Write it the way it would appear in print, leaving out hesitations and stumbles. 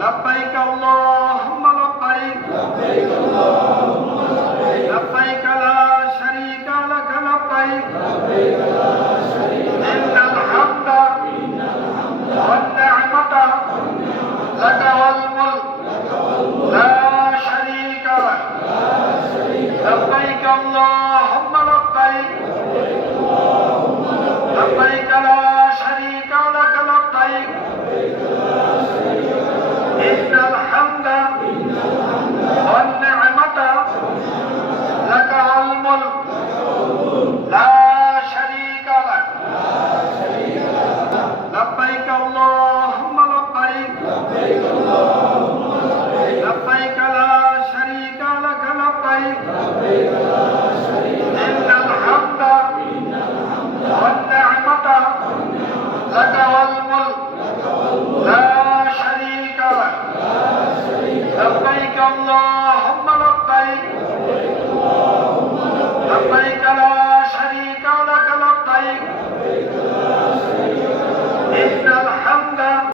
لبيك اللهم لبيك لبيك لا شريك لك لبيك إن الحمد والنعمة لك والملك لا شريك لك لبيك اللهم لبيك لبيك لا شريك لك لبيك إن الحمد والنعمة لك والملك لا شريك لك لبيك اللهم لبيك لبيك لا شريك لك لبيك إن الحمد والنعمة لك والملك لا شريك لك لبيك اللهم لبيك